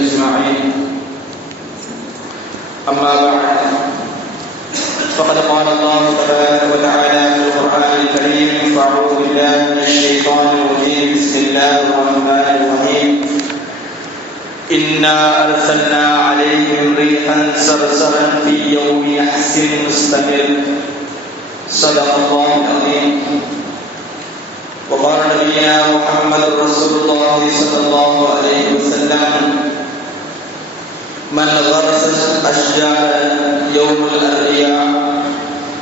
أجمعين. أما بعد فقد قال الله تبارك وتعالى في القرآن الكريم: فأعوذ بالله من الشيطان الرجيم. بسم الله الرحمن الرحيم. إنا أرسلنا عليهم ريحا صرصرا في يوم نحس مستمر. صدق الله العظيم. وقال نبينا محمد رسول الله صلى الله عليه وسلم: من غرس الأشجار يوم الأربعاء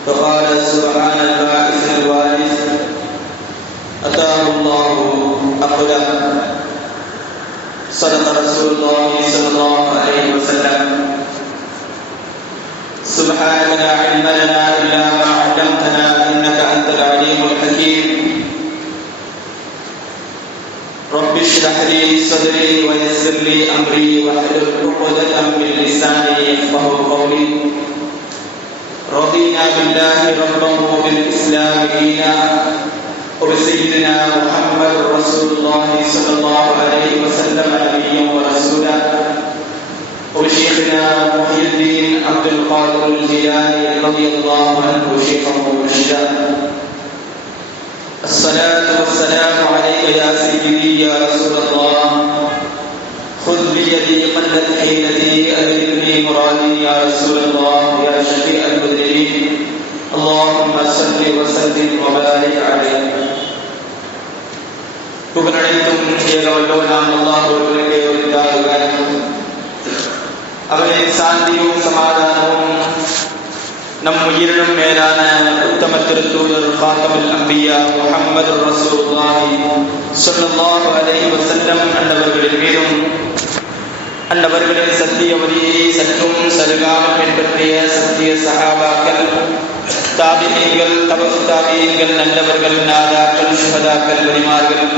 فقال سبحان الباعث الوارث أتاه الله أقله. صدق رسول الله صلى الله عليه وسلم. سبحانك لا علم لنا إلا ما علمتنا إنك أنت العليم الحكيم. رب اشرح لي صدري ويسر لي أمري واحلل عقدة من لساني يفقهوا قولي. رضينا بالله ربا وبالإسلام دينا وبسيدنا محمد رسول الله صلى الله عليه وسلم نبيا ورسولا وبشيخنا محي الدين عبد القادر الجيلاني رضي الله عنه شيخا ومرشدا. الصلاة والسلام عليك يا سيدي يا رسول الله. خذ بيدي قلت حيلتي أدركني مرادي يا رسول الله يا شفيع المذنبين. اللهم صل وسلم وبارك عليه. புகழனைத்தும் ஏகவல்லோனாம் அல்லாஹ் ஒருவனுக்கே உரித்தாகுக. அவரின் சாந்தியும் சமாதானமும் நம் உயிரினும் மேலான உத்தம திருத்தூதர் ஃபாத்திமுல் அம்பியா முஹம்மது ரசூலுல்லாஹி ஸல்லல்லாஹு அலைஹி வஸல்லம் அன்னவர்களின் மீதும் அன்னவர்களின் சத்திய வழியை சற்றும் சருகாமல் பின்பற்றிய சத்திய சஹாபாக்கள், தாபிஈன்கள், தபு தாபிஈன்கள், நல்லவர்கள், நாதாக்கள், சுஹதாக்கள், வலிமார்கள்,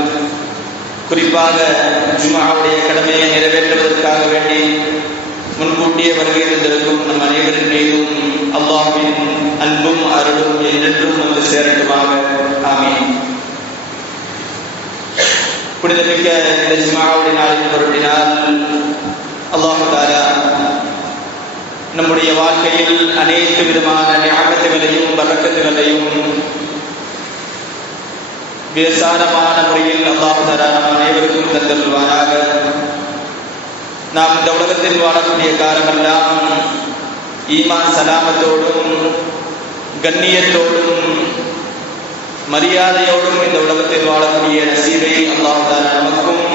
குறிப்பாக ஜும்ஆவுடைய கடமையை நிறைவேற்றுவதற்காக வேண்டி முன்கூட்டியே வருகை தந்திருக்கும் நம் அனைவரின் மீதும் அல்லாஹ்வின் அன்பும் அருளும் என்றென்றும் வந்து சேரட்டுமாக. ஆமீன். புனிதமிக்க இந்த ஜும்ஆவுடைய நாளின் பொருட்டினால் அல்லாஹ் தஆலா நம்முடைய வாழ்க்கையில் அனைத்து விதமான நிஅமத்துகளையும் பரக்கத்துகளையும் விசாலமான முறையில் அல்லாஹ் தஆலா நம் அனைவருக்கும் தந்தருள்வாராக. நாம் இந்த உலகத்தில் வாழக்கூடிய காலமெல்லாம் ஈமான் சலாமத்தோடும் கண்ணியத்தோடும் மரியாதையோடும் இந்த உலகத்தில் வாழக்கூடிய நசீபை அல்லாஹ் தஆலா நமக்கும்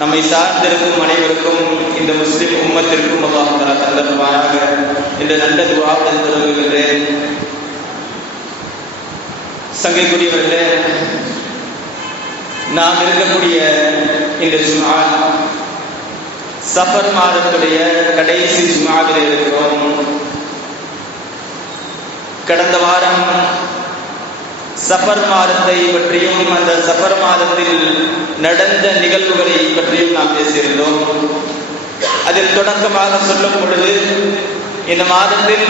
நம்மை சார்ந்திருக்கும் அனைவருக்கும் இந்த முஸ்லிம் உம்மத்திற்கும் அல்லாஹ் தஆலா தந்தருள்வாராக என்ற நல்ல துஆவுடன் தொடங்குகின்றேன். சங்கைக்குரியவர்களே, நாம் இருக்கக்கூடிய இந்த ஜும்ஆ சஃபர் மாதத்துடைய கடைசி ஜும்ஆவில் இருக்கிறோம். கடந்த வாரம் சஃபர் மாதத்தை பற்றியும் அந்த சஃபர் மாதத்தில் நடந்த நிகழ்வுகளை பற்றியும் நாம் பேசியிருந்தோம். அதில் தொடக்கமாக சொல்லும் பொழுது இந்த மாதத்தில்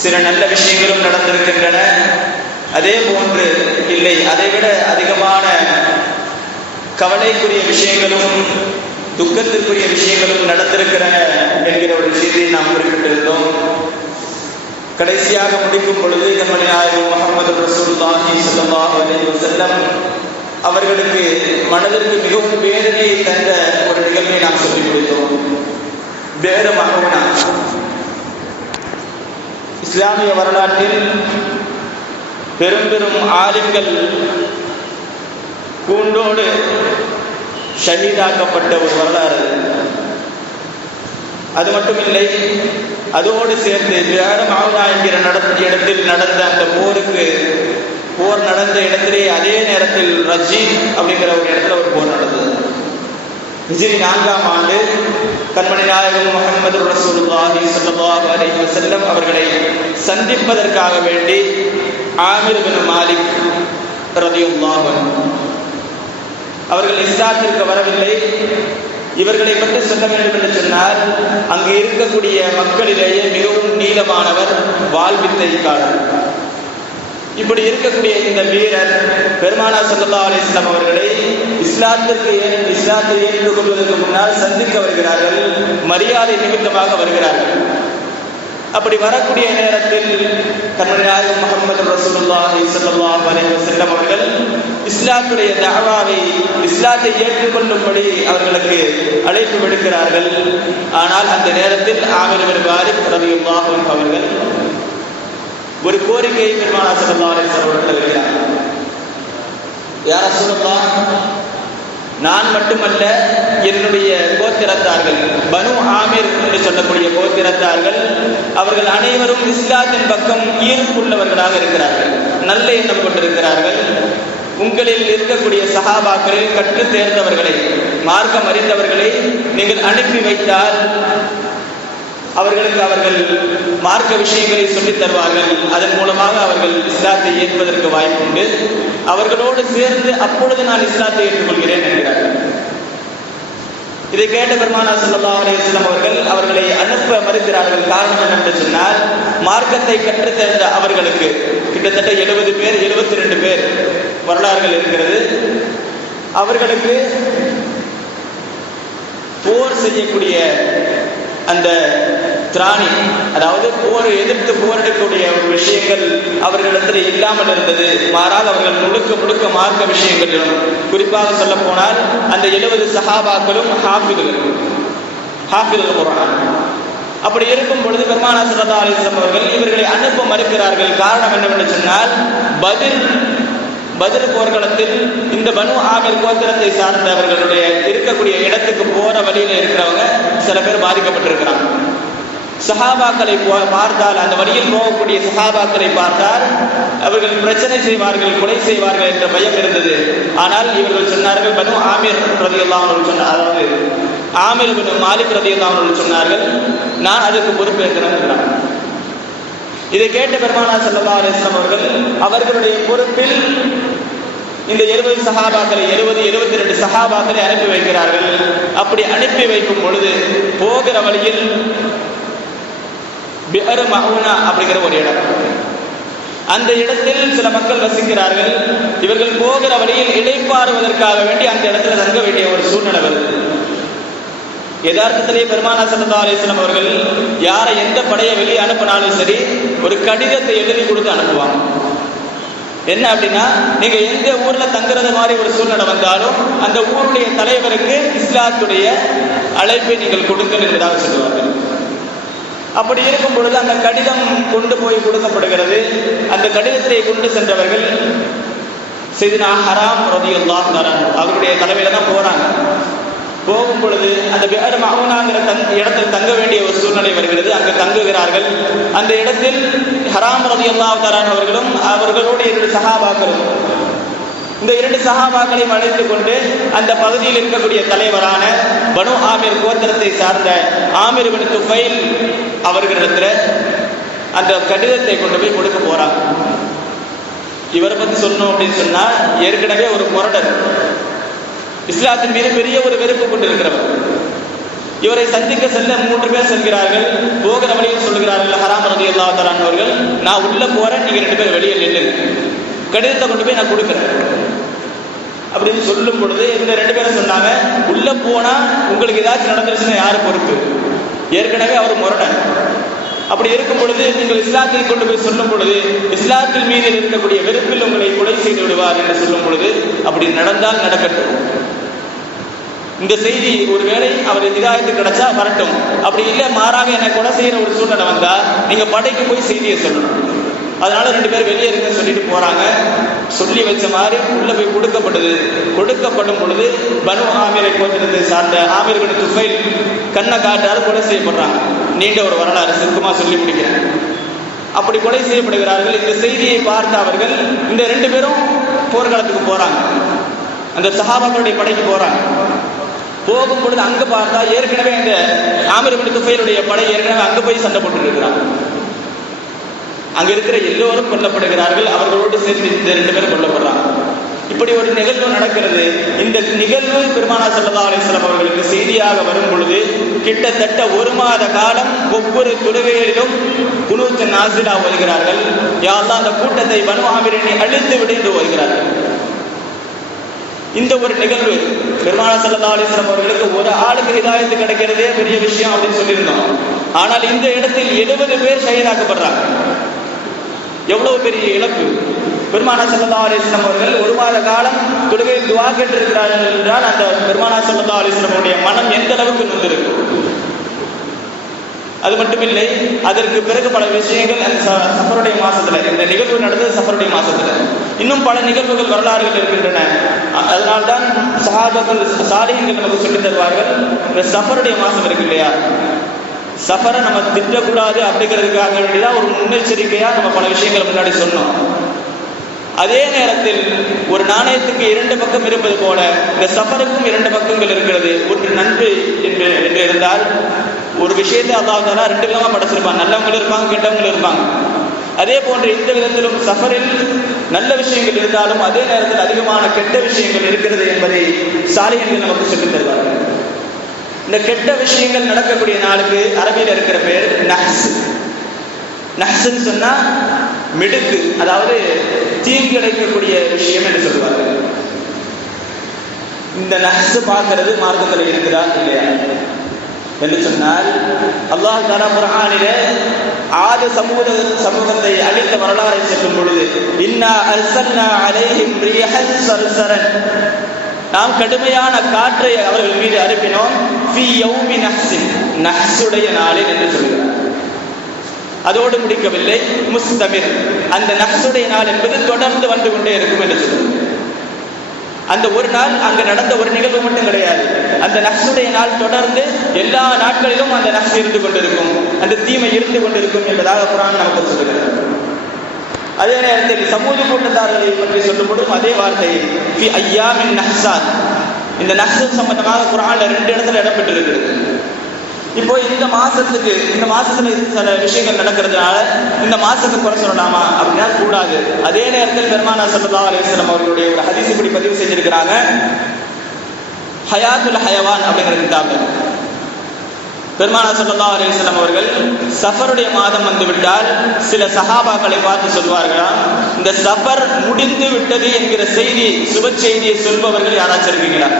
சில நல்ல விஷயங்களும் நடந்திருக்கின்றன, அதே போன்று இல்லை அதைவிட அதிகமான கவலைக்குரிய விஷயங்களும் துக்கத்திற்குரிய விஷயங்களும் நடந்திருக்கின்றன என்கிற ஒரு விஷயத்தை நாம் குறிப்பிட்டிருந்தோம். கடைசியாக முடிக்கும் பொழுது நம்முடைய நாயகம் முஹம்மது ரசூலுல்லாஹி ஸல்லல்லாஹு அலைஹி வஸல்லம் அவர்களுக்கு மனதிற்கு மிகவும் வேதனையை தந்த ஒரு நிகழ்வை நாம் சொல்லிக் கொடுத்தோம். பேர மகவுனா இஸ்லாமிய வரலாற்றில் பெரும் பெரும் ஆலிம்கள் கூண்டோடு ஷஹீதாக்கப்பட்ட ஒரு வரலாறு. அது மட்டுமில்லை, அதோடு சேர்ந்து மகவுனா என்கிற இடத்தில் நடந்த அந்த போர் நடந்த இடத்திலே அதே நேரத்தில் ரஜீன் அப்படிங்கிற ஒரு இடத்துல ஒரு போர் நடந்தது. ஹிஜ்ரி 4ஆம் ஆண்டு கண்மணி நாயகம் முஹம்மது ரசூலுல்லாஹி ஸல்லல்லாஹு அலைஹி வஸல்லம் அவர்களை சந்திப்பதற்காக வேண்டி ஆமிர் பின் மாலிக் ரலியல்லாஹு அன்ஹு அவர்கள் இஸ்லாத்திற்கு வரவில்லை. இவர்களை பற்றி சொல்ல வேண்டும் என்று சொன்னால், அங்கு இருக்கக்கூடிய மக்களிலேயே மிகவும் நீளமானவர் வாழ்வித்தைக்காரர். இப்படி இருக்கக்கூடிய இந்த வீரர் பெருமானார் ஸல்லல்லாஹு அலைஹி வஸல்லம் அவர்களை இஸ்லாத்தை ஏற்றுக்கொள்வதற்கு முன்னால் சந்திக்க வருகிறார்கள், மரியாதை நிமித்தமாக வருகிறார்கள். அப்படி வரக்கூடிய நேரத்தில் கண்மணி நாயகம் முஹம்மது ரசூலுல்லாஹி ஸல்லல்லாஹு அலைஹி வஸல்லம் அவர்கள் இஸ்லாத்துடைய தஅவாவை, இஸ்லாத்தை ஏற்றுக்கொள்ளும்படி அவர்களுக்கு அழைப்பு விடுக்கிறார்கள். ஆனால் அந்த நேரத்தில் ஆமிர் இப்னு வாரித் ரலியல்லாஹு அன்ஹு அவர்கள் ஒரு கோரிக்கையை பெருமானார் ஸல்லல்லாஹு அலைஹி வஸல்லம் அவர்கள் வைக்கிறார்கள். யா ரசூலல்லாஹ், நான் மட்டுமல்ல, என்னுடைய கோத்திரத்தார்கள், பனு ஆமிர் என்று சொல்லக்கூடிய கோத்திரத்தார்கள், அவர்கள் அனைவரும் இஸ்லாத்தின் பக்கம் ஈர்ப்புள்ளவர்களாக இருக்கிறார்கள், நல்ல எண்ணம் கொண்டிருக்கிறார்கள். உங்களில் இருக்கக்கூடிய சஹாபாக்களில் கற்று தேர்ந்தவர்களை, மார்க்கம் அறிந்தவர்களை நீங்கள் அனுப்பி வைத்தால் அவர்களுக்கு அவர்கள் மார்க்க விஷயங்களை சொல்லித் தருவார்கள். அதன் மூலமாக அவர்கள் இஸ்லாத்தை ஏற்பதற்கு வாய்ப்புண்டு. அவர்களோடு சேர்ந்து அப்பொழுது நான் இஸ்லாத்தை ஏற்றுக்கொள்கிறேன் என்கிறார்கள். இதை கேட்ட பெருமானார் ஸல்லல்லாஹு அலைஹி வஸல்லம் அவர்கள் அவர்களை அனுப்ப மறுக்கிறார்கள். காரணம் என்னென்று சொன்னால், மார்க்கத்தை கற்றுத் தேர்ந்த அவர்களுக்கு கிட்டத்தட்ட 70 பேர் 72 பேர் வரலாறுகள் இருக்கிறது. அவர்களுக்கு போர் செய்யக்கூடிய அந்த திராணி, அதாவது போரை எதிர்த்து போரிடக்கூடிய ஒரு விஷயங்கள் அவர்களிடத்தில் இல்லாமல் இருந்தது. மாறாக அவர்கள் முழுக்க மார்க்க விஷயங்களிலும், குறிப்பாக சொல்ல போனால் அந்த 70 சஹாபாக்களும் ஹாஃபிதுல் குர்ஆன். அப்படி இருக்கும் பொழுது பெருமானார் ஸல்லல்லாஹு அலைஹி வஸல்லம் அவர்கள் இவர்களை அனுப்ப மறுக்கிறார்கள். காரணம் என்னவென்று சொன்னால், பத்ர் போர்க்களத்தில் இந்த பனு ஆமிர் கோத்திரத்தை சார்ந்தவர்களுடைய இருக்கக்கூடிய இடத்துக்கு போற வழியில இருக்கிறவங்க சில பேர் பாதிக்கப்பட்டிருக்கிறாங்க. சஹாபாக்களை பார்த்தால், அந்த வழியில் போகக்கூடிய சஹாபாக்களை பார்த்தால் அவர்கள் பிரச்சனை செய்வார்கள், கொலை செய்வார்கள் என்ற பயம் இருந்தது. ஆனால் இவர்கள் சொன்னார்கள், பனு ஆமிர் ரலியல்லாஹு அன்ஹு சொன்னார், அதாவது ஆமிர் இப்னு மாலிக் ரலியல்லாஹு அன்ஹு சொன்னார்கள், நான் அதற்கு பொறுப்பேற்கிறேன் என்றார். இதை கேட்ட பெருமானார் ஸல்லல்லாஹு அலைஹி வஸல்லம் அவர்கள் அவர்களுடைய பொறுப்பில் இந்த 70 சஹாபாக்களை 72 சஹாபாக்களை அனுப்பி வைக்கிறார்கள். அப்படி அனுப்பி வைக்கும் பொழுது போகிற வழியில் பிஅர் மஹூனா அப்படிங்கிற ஒரு இடம், அந்த இடத்தில் சில மக்கள் வசிக்கிறார்கள். இவர்கள் போகிற வழியில் இளைப்பாறுவதற்காக வேண்டி அந்த இடத்துல தங்க வேண்டிய ஒரு சூழ்நிலை வருது. யதார்த்தத்திலேயே பெருமானார் ஸல்லல்லாஹு அலைஹி வஸல்லம் அவர்கள் யாரை எந்த படையை வெளியே அனுப்பினாலும் சரி, ஒரு கடிதத்தை எழுதி கொடுத்து அனுப்புவாங்க. என்ன அப்படின்னா, நீங்க எந்த ஊர்ல தங்குறது மாதிரி ஒரு சூழ்நிலை வந்தாலும் அந்த ஊருடைய தலைவருக்கு இஸ்லாத்துடைய அழைப்பை நீங்கள் கொடுங்கள் என்பதாக சொல்லுவார்கள். அப்படி இருக்கும் பொழுது அந்த கடிதம் கொண்டு போய் கொடுக்கப்படுகிறது. அந்த கடிதத்தை கொண்டு சென்றவர்கள் சையதுனா ஹராம் ரலியல்லாஹு அன்ஹு அவருடைய தலைமையில தான் போறாங்க. போகும் பொழுது அந்த பிஅர் மஹூனாங்கிற இடத்தில் தங்க வேண்டிய ஒரு சூழ்நிலை வருகிறது. அங்கு தங்குகிறார்கள். அந்த இடத்தில் ஹராம் ரலியல்லாஹு அன்ஹு அவர்களும் அவர்களோடு 2 சஹாபாக்களும், இந்த 2 சஹாபாக்களையும் அழைத்துக் கொண்டு அந்த பகுதியில் இருக்கக்கூடிய தலைவரான பனு ஆமிர் கோத்திரத்தை சார்ந்த ஆமிர் இப்னு துஃபைல் அவர்களிடத்தில் அந்த கடிதத்தை கொண்டு போய் கொடுக்க போறாங்க. இவரை பத்தி சொல்லணும் அப்படின்னு சொன்னா, ஏற்கனவே ஒரு முரடர், இஸ்லாத்தின் மீது பெரிய ஒரு வெறுப்பு கொண்டிருக்கிறவர். இவரை சந்திக்க செல்ல 3 பேர் செல்கிறார்கள். போகிற வழியில் சொல்லுகிறார்கள், ஹராம் ரலியல்லாஹு அன்ஹு அவர்கள், நான் உள்ள போறேன், நீங்க 2 பேர் வெளியே நில்லுங்க, கடிதத்தை கொண்டு போய் நான் கொடுக்குறேன் அப்படின்னு சொல்லும் பொழுது இந்த 2 பேரும் சொன்னாங்க, உள்ள போனா உங்களுக்கு ஏதாச்சும் நடந்துருச்சுன்னா யாரு பொறுப்பு? ஏற்கனவே அவர் முரடன். அப்படி இருக்கும் பொழுது நீங்கள் இஸ்லாத்தை கொண்டு போய் சொல்லும் பொழுது இஸ்லாத்தின் மீது இருக்கக்கூடிய வெறுப்பில் உங்களை கொலை செய்து விடுவார் என்று சொல்லும் பொழுது, அப்படி நடந்தால் நடக்கட்டும், இந்த செய்தி ஒருவேளை அவர் ஹிதாயத்து கிடைச்சா வரட்டும், அப்படி இல்லை மாறாக என்னை கொலை செய்யற ஒரு சூழ்நிலை வந்தா நீங்க படைக்கு போய் செய்தியை சொல்லணும். அதனால 2 பேர் வெளியே இருக்க சொல்லிட்டு போறாங்க. சொல்லி வச்ச மாதிரி உள்ள போய் கொடுக்கப்படும் பொழுது பனு ஆமிரை கோத்திரத்தை சார்ந்த ஆமிர் இப்னு துஃபைல் கண்ணை காட்டாரு, கொலை செய்யப்படுறாங்க. நீண்ட ஒரு வரலாறு, சுருக்கமா சொல்லி முடிக்கிறேன். அப்படி கொலை செய்யப்படுகிறார்கள். இந்த செய்தியை பார்த்த அவர்கள் இந்த 2 பேரும் போர்க்களத்துக்கு போறாங்க, அந்த சஹாபாக்களுடைய படைக்கு போறாங்க. போகும் பொழுது அங்க பார்த்தா ஏற்கனவே இந்த ஆமிர் இப்னு துஃபைலுடைய படை ஏற்கனவே அங்க போய் சண்டை போட்டு இருக்கிறாங்க. அங்க இருக்கிற எல்லோரும் கொல்லப்படுகிறார்கள். அவர்களோடு சேர்ந்து இந்த 2 பேரும் கொல்லப்படுறாங்க. இப்படி ஒரு நிகழ்வு நடக்கிறது. இந்த நிகழ்வு பெருமானார் ஸல்லல்லாஹு அலைஹி வஸல்லம் அவர்களுக்கு செய்தியாக வரும் பொழுது கிட்டத்தட்ட 1 மாத காலம் ஒவ்வொரு தொழுகையிலும் குனூத் நாஸிலா ஓதுகிறார்கள். யா அல்லாஹ் அந்த கூட்டத்தை பனு ஆமிரை அழித்து விடு என்று ஓதுகிறார்கள். இந்த ஒரு நிகழ்வு பெருமானார் ஸல்லல்லாஹு அலைஹி வஸல்லம் அவர்களுக்கு ஒரு ஆளுக்கு ஹிதாயத்து கிடைக்கிறதே பெரிய விஷயம் அப்படின்னு சொல்லியிருந்தோம். ஆனால் இந்த இடத்தில் 70 பேர் ஷஹீதாக்கப்படுறாங்க. எவ்வளவு பெரிய இழப்பு! பெருமானார் ஸல்லல்லாஹு அலைஹி வஸல்லம் அவர்கள் 1 மாத காலம் தொழுகையில் துஆ கேட்டிருக்கிறார்கள் என்றால் அந்த பெருமானார் ஸல்லல்லாஹு அலைஹி வஸல்லம் அவருடைய மனம் எந்த அளவுக்கு நொந்திருக்கும். அது மட்டுமில்லை, அதற்கு பிறகு பல விஷயங்கள் அந்த சஃபருடைய மாசத்துல, இந்த நிகழ்வு நடந்தது சஃபருடைய மாசத்துல. இன்னும் பல நிகழ்வுகள் வரலாறுகள் இருக்கின்றன. அதனால்தான் சஹாபாக்கள் சாலிஹீன்கள் நமக்கு சொல்லித் தருவார்கள், இந்த சஃபருடைய மாசம் இருக்கு இல்லையா, சஃபரை நம்ம திட்டக்கூடாது அப்படிங்கிறதுக்காக வேண்டிதான் ஒரு முன்னெச்சரிக்கையா நம்ம பல விஷயங்களை முன்னாடி சொன்னோம். அதே நேரத்தில் ஒரு நாணயத்துக்கு 2 பக்கம் இருப்பது போல இந்த சஃபருக்கும் 2 பக்கங்கள் இருக்கிறது. ஒன்று நன்மை என்று இருந்தால் ஒரு விஷயத்தை அல்லாஹ் தஆலா 2 விதமா படைச்சிருப்பாங்க. நல்லவங்களும் இருப்பாங்க, கெட்டவங்களும் இருப்பாங்க. அதே போன்று இந்த விதத்திலும் சஃபரில் நல்ல விஷயங்கள் இருந்தாலும் அதே நேரத்தில் அதிகமான கெட்ட விஷயங்கள் இருக்கிறது என்பதை சாலிஹீன்கள் நமக்கு சொல்லித் தருவார்கள். இந்த கெட்ட விஷயங்கள் நடக்கக்கூடிய நாளுக்கு அரபியில் இருக்கிற பேர் நஹ்ஸ். நஹ்ஸ்ன்னு சொன்னா மிடுக்கு, அதாவது தீங்கு அடைக்கக்கூடிய விஷயம் என்று சொல்வார்கள். இந்த நஹ்ஸ் பார்க்கிறது மார்க்கத்தில் இருக்கிறா இல்லையா என்று சொன்னால், அல்லாஹ் தஆலா குர்ஆனிலே ஆது சமூகத்தை அழித்த வரலாறை சொல்லும் பொழுது, இன்னா அர்சல்னா அலைஹிம் ரீஹன் சர்சரன், நாம் கடுமையான காற்றை அவர்கள் மீது அனுப்பினோம், ஃபீ யௌமி நஹ்ஸின், நஹ்ஸுடைய நாளில் என்று சொல்கிறார். அதோடு முடிக்கவில்லை, முஸ்தமிர், அந்த நஹ்ஸுடைய நாள் என்பது தொடர்ந்து வந்து கொண்டே இருக்கும் என்று சொல்லுங்கள். அந்த ஒரு நாள் அங்கு நடந்த ஒரு நிகழ்வு மட்டும் கிடையாது, அந்த நஹ்ஸுடைய நாள் தொடர்ந்து எல்லா நாட்களிலும் அந்த நஹ்ஸ் இருந்து கொண்டிருக்கும், அந்த தீமை இருந்து கொண்டிருக்கும் என்பதாக குர்ஆன் நமக்கு சொல்லுகிறது. அதே நேரத்தில் சமூக கூட்டத்தார்களை பற்றி சொல்லும்போது அதே வார்த்தை ஃபி அய்யாமின் நஹ்ஸாத், இந்த நஹ்ஸ் சம்பந்தமாக குர்ஆன்ல 2 இடத்துல இடம்பெற்றிருக்கிறது. இப்போ இந்த மாசத்துல சில விஷயங்கள் நடக்கிறதுனால இந்த மாசத்தை குறை சொல்லலாமா அப்படின்னா கூடாது. அதே நேரத்தில் பெருமானார் ஸல்லல்லாஹு அலைஹி வஸல்லம் அவர்களுடைய ஒரு ஹதீஸ் இப்படி பதிவு செஞ்சிருக்கிறாங்க. ஹயாத்துல் ஹயவான் அப்படிங்கிற கிதாபு, பெருமானார் ஸல்லல்லாஹு அலைஹி வஸல்லம் அவர்கள் சஃபருடைய மாதம் வந்துவிட்டால் சில சஹாபாக்களை பார்த்து சொல்வார்களாம், இந்த சஃபர் முடிந்து விட்டது என்கிற செய்தி, சுப செய்தியை சொல்பவர்கள் யாராச்சும் இருக்கீங்களா?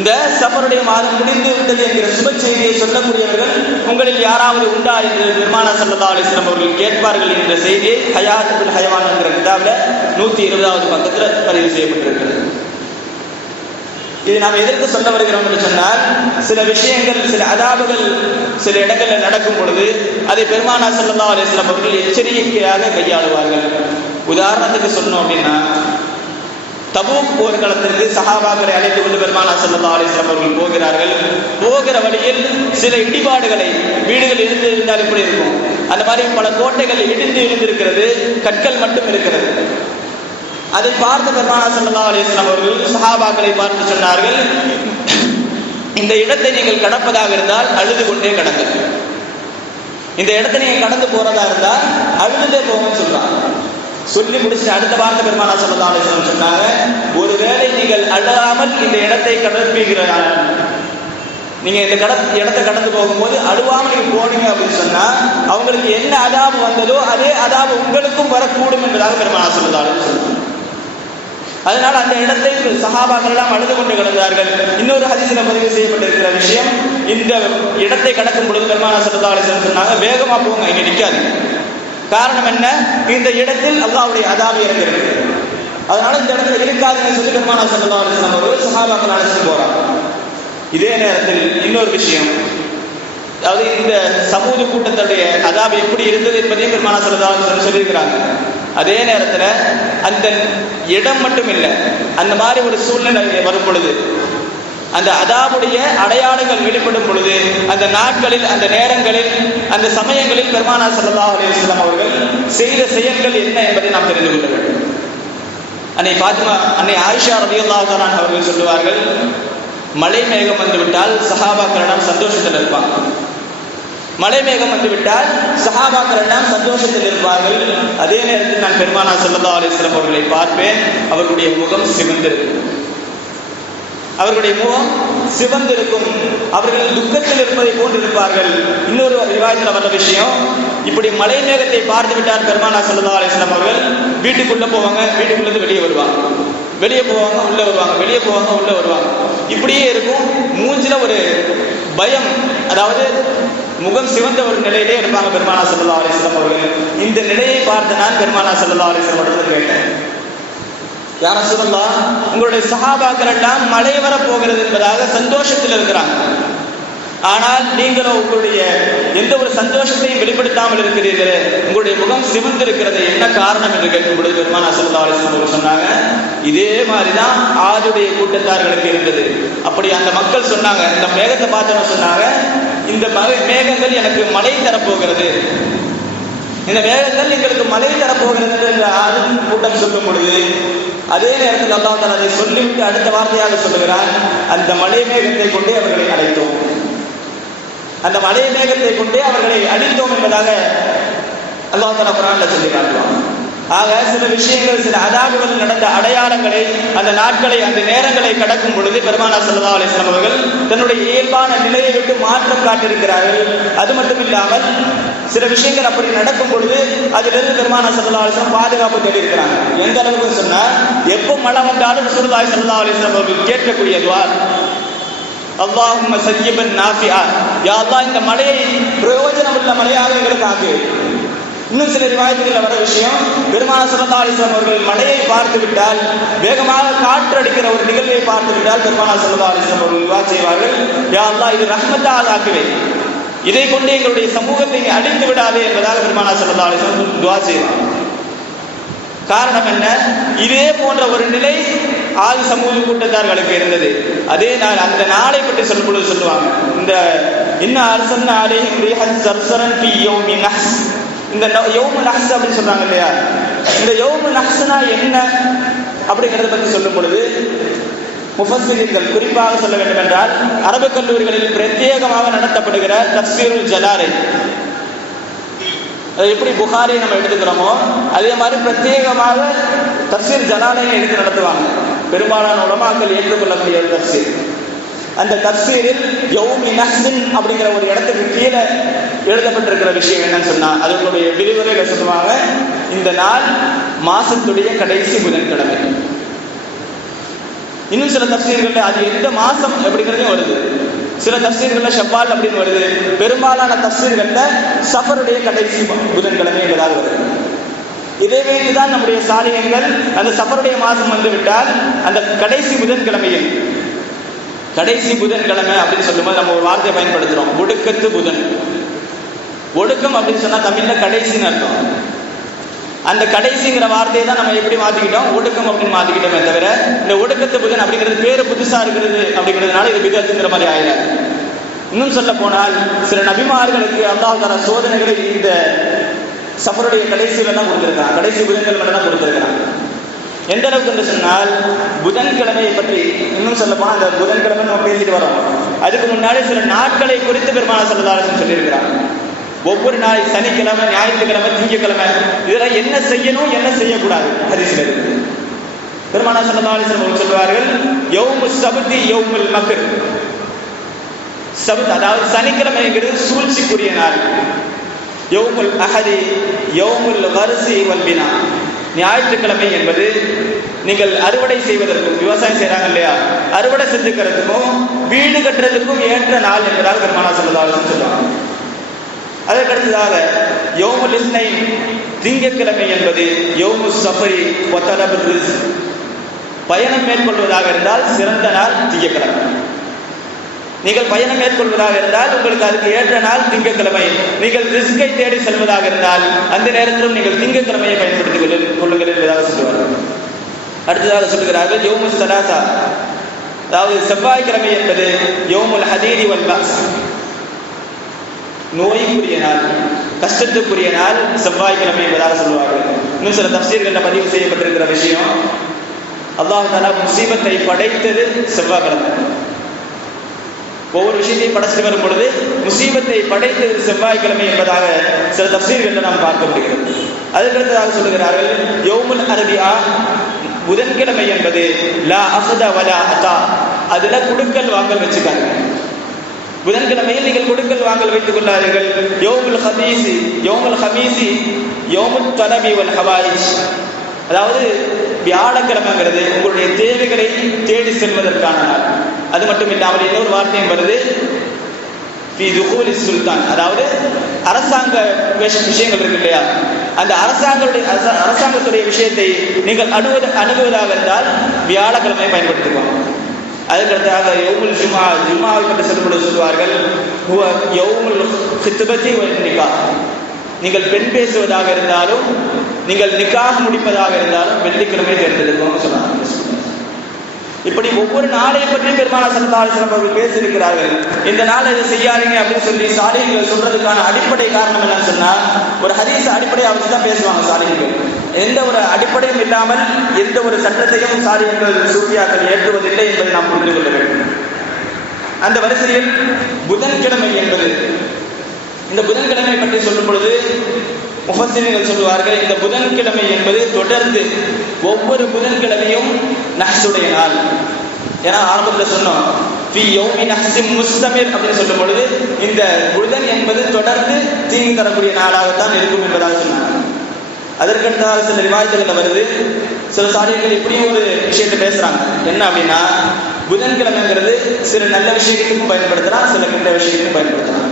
இந்த சஃபருடைய மாதம் முடிந்து விட்டது என்கிற சுப செய்தியை சொல்லக்கூடியவர்கள் உங்களில் யாராவது உண்டா என்று பெருமானார் ஸல்லல்லாஹு அலைஹி வஸல்லம் அவர்கள் கேட்பார்கள் என்ற செய்தியை ஹயாத்துல் ஹயவான் என்கிற கிதாபில் 120வது பக்கத்தில் பதிவு செய்யப்பட்டிருக்கிறது. இது நாம் எதற்கு சொல்ல வருகிறோம் என்று சொன்னால், சில விஷயங்கள், சில அதாபுகள் சில இடங்களில் நடக்கும் பொழுது அதை பெருமானார் ஸல்லல்லாஹு அலைஹி வஸல்லம் அவர்கள் எச்சரிக்கையாக கையாளுவார்கள். உதாரணத்துக்கு சொன்னோம் அப்படின்னா, தபூக் போர்க்களத்திற்கு சஹாபாக்களை அழைத்து கொண்டு பெருமானார் ஸல்லல்லாஹு அலைஹி வஸல்லம் அவர்கள் போகிறார்கள். போகிற வழியில் சில இடிபாடுகளை, வீடுகள் இடிந்து இருந்தால் எப்படி இருக்கும், அந்த மாதிரி பல கோட்டைகள் இடிந்து இருந்திருக்கிறது, கற்கள் மட்டும் இருக்கிறது. அதை பார்த்த பெருமானார் ஸல்லல்லாஹு அலைஹி வஸல்லம் அவர்கள் சஹாபாக்களை பார்த்து சொன்னார்கள், இந்த இடத்தை நீங்கள் கடப்பதாக இருந்தால் அழுது கொண்டே கடங்கள், இந்த இடத்தை நீங்க கடந்து போறதா இருந்தால் அழுதுட்டே போங்கன்னு சொல்றாங்க. சொல்லி முடிச்சுட்டு அடுத்த வார்த்தை பெருமானார் ஸல்லல்லாஹு அலைஹி வஸல்லம் சொன்னாங்க, ஒருவேளை நீங்கள் அழாமல் இந்த இடத்தை கடப்பீர்கள், நீங்க இந்த இடத்தை கடந்து போகும்போது அழுவாமல் நீங்க போனீங்க அப்படின்னு சொன்னா அவங்களுக்கு என்ன அதாபு வந்ததோ அதே அதாபு உங்களுக்கும் வரக்கூடும் என்பதாக பெருமானார் ஸல்லல்லாஹு அலைஹி வஸல்லம். அதனால் அந்த இடத்தை சஹாபாக்கள் எல்லாம் அழுது கொண்டு கிடந்தார்கள். இன்னொரு ஹதீஸில் பதிவு செய்யப்பட்டிருக்கிற விஷயம், இந்த இடத்தை கடக்கும் பொழுது பெருமானார் ஸல்லல்லாஹு அலைஹி வஸல்லம் சொன்னாங்க, வேகமா போங்க, இங்க நிற்காது. காரணம் என்ன, இந்த இடத்தில் அல்லாஹ்வுடைய அதாபு இறங்குகிறது, அதனால இந்த இடத்துல இருக்காதுன்னு சொல்லி பெருமானார் ஸல்லல்லாஹு அலைஹி வஸல்லம் அவர்கள் சஹாபாக்கள் அழைச்சிட்டு போறாங்க. இதே நேரத்தில் இன்னொரு விஷயம், அதாவது இந்த சமூக கூட்டத்துடைய அதாபு எப்படி இருந்தது என்பதையும் பெருமானார் ஸல்லல்லாஹு அலைஹி வஸல்லம் சொல்லியிருக்கிறாங்க. அதே நேரத்தில் அந்த இடம் மட்டும் இல்லை, அந்த மாதிரி ஒரு சூழ்நிலை வரும் பொழுது, அந்த அதாபுடைய அடையாளங்கள் வெளிப்படும் பொழுது, அந்த நாட்களில், அந்த நேரங்களில், அந்த சமயங்களில் பெருமானார் ஸல்லல்லாஹு அலைஹி வஸல்லம் அவர்கள் செய்த செயல்கள் என்ன என்பதை நாம் தெரிந்து கொள்ள வேண்டும். அன்னை பாத்திமா, அன்னை ஆயிஷா ரலியல்லாஹு அன்ஹா அவர்கள் சொல்லுவார்கள், மழை மேகம் வந்துவிட்டால் சஹாபாக்கள் எல்லாம் சந்தோஷத்தில் இருப்பாங்க. மழை மேகம் வந்துவிட்டால் சஹாபாக்கள் எல்லாம் சந்தோஷத்தில் இருப்பார்கள். அதே நேரத்தில் நான் பெருமானார் ஸல்லல்லாஹு அலைஹி வஸல்லம் அவர்களை பார்ப்பேன், அவர்களுடைய முகம் சிவந்திருக்கும். அவர்களுடைய முகம் சிவந்திருக்கும், அவர்கள் துக்கத்தில் இருப்பதை போன்று இருப்பார்கள். இன்னொரு ரிவாயத்தில் வர்ற விஷயம், இப்படி மலை மேகத்தை பார்த்து விட்டார் பெருமானார் ஸல்லல்லாஹு அலைஹி வஸல்லம் அவர்கள் வீட்டுக்குள்ள போவாங்க, வீட்டுக்குள்ளேருந்து வெளியே வருவாங்க, வெளியே போவாங்க உள்ள வருவாங்க, வெளியே போவாங்க உள்ள வருவாங்க. இப்படியே இருக்கும். மூஞ்சில ஒரு பயம், அதாவது முகம் சிவந்த ஒரு நிலையிலே இருப்பாங்க பெருமானார் ஸல்லல்லாஹு அலைஹி வஸல்லம் அவர்கள். இந்த நிலையை பார்த்து நான் பெருமானார் ஸல்லல்லாஹு அலைஹி வஸல்லம் அவர்கள் கேட்டேன், யா ரசூலல்லாஹ், உங்களுடைய சஹாபாக்கள் எல்லாம் மழை வர போகிறது என்பதாக சந்தோஷத்தில் இருக்கிறாங்க, ஆனால் நீங்களோ உங்களுடைய எந்த ஒரு சந்தோஷத்தையும் வெளிப்படுத்தாமல் இருக்கிறீர்களே, உங்களுடைய முகம் சிவந்திருக்கிறது, என்ன காரணம் என்று கேட்கும் பொழுது பெருமானார் ஸல்லல்லாஹு அலைஹி வஸல்லம் சொன்னாங்க, இதே மாதிரிதான் ஆதுடைய கூட்டத்தார்களுக்கு இருந்தது. அப்படி அந்த மக்கள் சொன்னாங்க, இந்த மேகத்தை பார்த்தவங்க சொன்னாங்க, இந்த மேகங்கள் எனக்கு மழை தரப்போகிறது, இந்த மேகங்கள் எங்களுக்கு மழை தரப்போகிறது என்று ஆதும் கூட்டம் சொல்லும் பொழுது, அதே நேரத்தில் அல்லாஹ் தஆலா அதை சொல்லிவிட்டு அடுத்த வார்த்தையாக சொல்லுகிறான், அந்த மழை மேகத்தை கொண்டே அவர்களை அழைத்தோம், அந்த மழை மேகத்தை கொண்டே அவர்களை அழித்தோம் என்பதாக அல்லாஹ் தஆலா குர்ஆன்ல சொல்லி காட்டுவான். ஆக சில விஷயங்கள், சில அதாபுகள் நடந்த அடையாளங்களை, அந்த நாட்களை, அந்த நேரங்களை கடக்கும் பொழுது பெருமானார் ஸல்லல்லாஹு அலைஹி வஸல்லம் அவர்கள் தன்னுடைய இயல்பான நிலையை விட்டு மாற்றம் காட்டியிருக்கிறார்கள். அது மட்டும் இல்லாமல் சில விஷயங்கள் அப்படி நடக்கும் பொழுது அதிலிருந்து பெருமானார் ஸல்லல்லாஹு அலைஹி வஸல்லம் பாதுகாப்பு தேடி இருக்கிறாங்க. எந்த அளவுக்கு சொன்னா, எப்போ மழை வந்தாலும் ரசூலுல்லாஹி ஸல்லல்லாஹு அலைஹி வஸல்லம் அவர்கள் கேட்கக்கூடிய துஆ, அல்லாஹும்ம சய்யிபன் நாஃபிஆ, யா அல்லாஹ் இந்த மழையை பிரயோஜனம் உள்ள மழையாக எங்களுக்கு ஆக்கு. இன்னும் சில ரிவாயத்துகளில் வர விஷயம், பெருமானார் ஸல்லல்லாஹு அலைஹி வஸல்லம் அவர்கள் மழையை பார்த்து விட்டால், வேகமாக காற்று அடிக்கிற ஒரு நிகழ்வை பார்த்து விட்டால் பெருமானார் ஸல்லல்லாஹு அலைஹி வஸல்லம் அவர்கள் துஆ செய்வார்கள், யா அல்லாஹ் இது ரஹ்மத்தாக ஆக்குவே, இதை கொண்டு எங்களுடைய சமூகத்தை அழித்து விடாதே என்பதாக பெருமானார் ஸல்லல்லாஹு அலைஹி வஸல்லம் துஆ செய்வார். காரணம் என்ன? இதே போன்ற ஒரு நிலை ஆதி சமூக கூட்டத்தார்களுக்கு இருந்தது. அதே நாள், அந்த நாளை பற்றி சொல்லும் பொழுது சொல்லுவாங்க, இந்த இன்ன அர்சல்னா அலைஹிம் ரீஹன் ஸர்ஸரன் ஃபீ யௌமி நஹ்ஸ், இந்த யௌமு நஹ்ஸ் அப்படின்னு சொல்றாங்க இல்லையா, இந்த யௌமு நஹ்ஸ்னா என்ன அப்படிங்கிறத பற்றி சொல்லும் பொழுது முஃபஸ்ஸிரீன்கள் குறிப்பாக சொல்ல வேண்டும் என்றால், அரபு கல்லூரிகளில் பிரத்யேகமாக நடத்தப்படுகிற தஃப்சீருல் ஜலாலைன், எப்படி புகாரியை நம்ம எடுத்துக்கிறோமோ அதே மாதிரி பிரத்யேகமாக தஃப்சீர் ஜலாலைனை எடுத்து நடத்துவாங்க. பெரும்பாலான உலமாக்கள் ஏற்றுக்கொள்ளக்கூடிய ஒரு தஃப்சீர். அந்த தஃப்சீரில் யௌமி நஹ்ஸின் அப்படிங்கிற ஒரு இடத்துக்கு கீழே எழுதப்பட்டிருக்கிற விஷயம் என்னன்னு சொன்னா, அதனுடைய விரிவுரையில சொல்லுவாங்க, இந்த நாள் மாசத்துடைய கடைசி புதன்கிழமை. இன்னும் சில தஃப்சீர்கள்ல அது எந்த மாசம் அப்படிங்கிறதையும் வருது. சில தஃப்சீர்கள்ல ஷவ்வால் அப்படின்னு வருது. பெரும்பாலான தஃப்சீர்கள்ல சஃபருடைய கடைசி புதன்கிழமை என்பதாக வருது. இதை வைத்துதான் நம்முடைய சாலிஹ்கள் அந்த சஃபருடைய மாதம் வந்து விட்டால் அந்த கடைசி புதன்கிழமையில், கடைசி புதன்கிழமை அப்படின்னு சொல்லும்போது நம்ம ஒரு வார்த்தையை பயன்படுத்துறோம், ஒடுக்கத்து புதன். ஒடுக்கம் அப்படின்னு சொன்னா தமிழ்ல கடைசின்னு அர்த்தம். அந்த கடைசிங்கிற வார்த்தையை தான் நம்ம எப்படி மாத்திக்கிட்டோம், ஒடுக்கம் அப்படின்னு மாத்திக்கிட்டோமே தவிர, இந்த ஒடுக்கத்து புதன் அப்படிங்கிறது பேரு புதுசா இருக்கிறது அப்படிங்கிறதுனால இது விதத்துங்கிற மாதிரி ஆயிடாது. இன்னும் சொல்ல போனால் சில நபிமார்களுக்கு அல்லாஹ் தஆலா சோதனைகளை இந்த சஃபருடைய கடைசியில தான் கொடுத்திருக்கான், கடைசி புதன்கிழமை தான் கொடுத்திருக்கிறான். எந்த அளவுக்கு என்று சொன்னால், புதன்கிழமையை பற்றி இன்னும் சொல்ல போனால், அந்த புதன்கிழமை நம்ம பேசிட்டு வரோம், அதுக்கு முன்னாடி சில நாட்களை குறித்து பெருமானார் ஸல்லல்லாஹு அலைஹி வஸல்லம் சொல்லியிருக்கிறாங்க. ஒவ்வொரு நாள் சனிக்கிழமை, ஞாயிற்றுக்கிழமை, திங்கக்கிழமை இதெல்லாம் என்ன செய்யணும், என்ன செய்யக்கூடாது ஹதீஸ்ல இருக்கு. பெருமானார் ஸல்லல்லாஹு அலைஹி வஸல்லம் சொல்வார்கள், யௌமு ஸப்தி யௌமுல் மக்ர். சப்த் அதாவது சனிக்கிழமைங்கிறது சூழ்ச்சிக்குரிய நாள். யௌமுல் அஹதி யௌமுல் கர்ஸி வல் பினா. ஞாயிற்றுக்கிழமை என்பது நீங்கள் அறுவடை செய்வதற்கும், விவசாயம் செய்யறாங்க இல்லையா, அறுவடை செஞ்சுக்கிறதுக்கும் வீடு கட்டுறதுக்கும் ஏற்ற நாள் என்பதாக பெருமானார் ஸல்லல்லாஹு அலைஹி வஸல்லம் சொல்லுவாங்க. அதற்கடுத்ததாக யௌமுல் இஸ்னைன் திங்கட்கிழமை என்பது யௌமு ஸஃபரி வ தலபுர் ரிஸ்க். பயணம் மேற்கொள்வதாக இருந்தால் சிறந்த நாள் திங்கட்கிழமை. நீங்கள் பயணம் மேற்கொள்வதாக இருந்தால் உங்களுக்கு அதுக்கு ஏற்ற நாள் திங்கட்கிழமை. நீங்கள் ரிஸ்கை தேடி செல்வதாக இருந்தால் அந்த நேரத்திலும் நீங்கள் திங்கட்கிழமையை பயன்படுத்திக் கொள்ளுங்கள் என்பதாக சொல்லுவார்கள். அடுத்ததாக சொல்லுகிறார்கள் யௌமு ஸலாஸா, அதாவது செவ்வாய்க்கிழமை என்பது யௌமுல் ஹதீரி வல் பஸ். நோய்க்குரிய நாள், கஷ்டத்துக்குரிய நாள் செவ்வாய்க்கிழமை என்பதாக சொல்லுவார்கள். இன்னும் சில தஃப்சீர்களில் பதிவு செய்யப்பட்டிருக்கிற விஷயம், அல்லாஹ் தஆலா முசீபத்தை படைத்தது செவ்வாய்க்கிழமை. ஒவ்வொரு விஷயத்தையும் படைச்சிட்டு வரும் பொழுது முசீபத்தை படைத்தது செவ்வாய்க்கிழமை என்பதாக சில தஃப்சீர்களில் நாம் பார்க்க முடிகிறது. அதற்கடுத்ததாக சொல்லுகிறார்கள் யௌமுல் அர்பிஆ, புதன்கிழமை என்பது லா அஃத வலா அதா, அதுல குடுக்கல் வாங்கல் வச்சுக்காங்க. புதன்கிழமையில் நீங்கள் கொடுக்கல் வாங்கல் வைத்துக் கொள்ளார்கள். யௌமுல் ஹமீசி யௌமுல் தலபி வல் ஹவாயிஜ், அதாவது வியாழக்கிழமைங்கிறது உங்களுடைய தேவைகளை தேடி செல்வதற்கான நாள். அது மட்டும் இல்லாமல் இன்னொரு வார்த்தையும் வருது, சுல்தான், அதாவது அரசாங்க விஷயங்கள் இருக்கு இல்லையா, அந்த அரசாங்கத்துடைய விஷயத்தை நீங்கள் அணுகுவதாக இருந்தால் வியாழக்கிழமையை பயன்படுத்துவோம். அதுக்கடுத்தாக யௌமுல் ஜும்ஆவை பற்றி சொல்லுவார்கள், யௌமுல் ஹித்பதி வல் நிகாஹ், நீங்கள் பெண் பேசுவதாக இருந்தாலும் நீங்கள் நிக்காஹ் முடிப்பதாக இருந்தாலும் வெள்ளிக்கிழமை தேர்ந்தெடுக்கணும்னு சொன்னாங்க. இப்படி ஒவ்வொரு நாளையும் பற்றி பெருமானார் ஸல்லல்லாஹு அலைஹி வஸல்லம் அவர்கள் பேசியிருக்கிறார்கள். இந்த நாள் இதை செய்யாதீங்க அப்படின்னு சொல்லி சாலிஹ்கள் சொல்றதுக்கான அடிப்படை காரணம் என்னன்னு சொன்னா, ஒரு ஹதீஸ் அடிப்படையை வச்சு தான் பேசுவாங்க சாலிஹ்கள். எந்த ஒரு அடிப்படையும் இல்லாமல் எந்த ஒரு சட்டத்தையும் சாலிஹ்கள் சூஃபியாக்கள் ஏற்றுவதில்லை என்பதை நாம் புரிந்து கொள்ள வேண்டும். அந்த வரிசையில் புதன்கிழமை என்பது, இந்த புதன்கிழமை பற்றி சொல்லும் பொழுது முஃபஸ்ஸிரீன்கள் சொல்லுவார்கள், இந்த புதன்கிழமை என்பது தொடர்ந்து ஒவ்வொரு புதன்கிழமையும் நஹ்ஸுடைய நாள். ஏன்னா ஆரம்பத்தில் சொன்னோம் ஃபி யௌமி நஹ்ஸின் முஸ்தமிர் அப்படின்னு சொல்லும் பொழுது இந்த புதன் என்பது தொடர்ந்து தீங்கு தரக்கூடிய நாளாகத்தான் இருக்கும் என்பதாக சொன்னாங்க. அதற்கடுத்தாக சில ரிவாயத்துகளில் வருது, சில சாலிஹ்கள் இப்படியும் ஒரு விஷயத்தை பேசுறாங்க. என்ன அப்படின்னா, புதன்கிழமைங்கிறது சில நல்ல விஷயத்துக்கும் பயன்படுத்தலாம், சில கெட்ட விஷயத்துக்கும் பயன்படுத்தலாம்.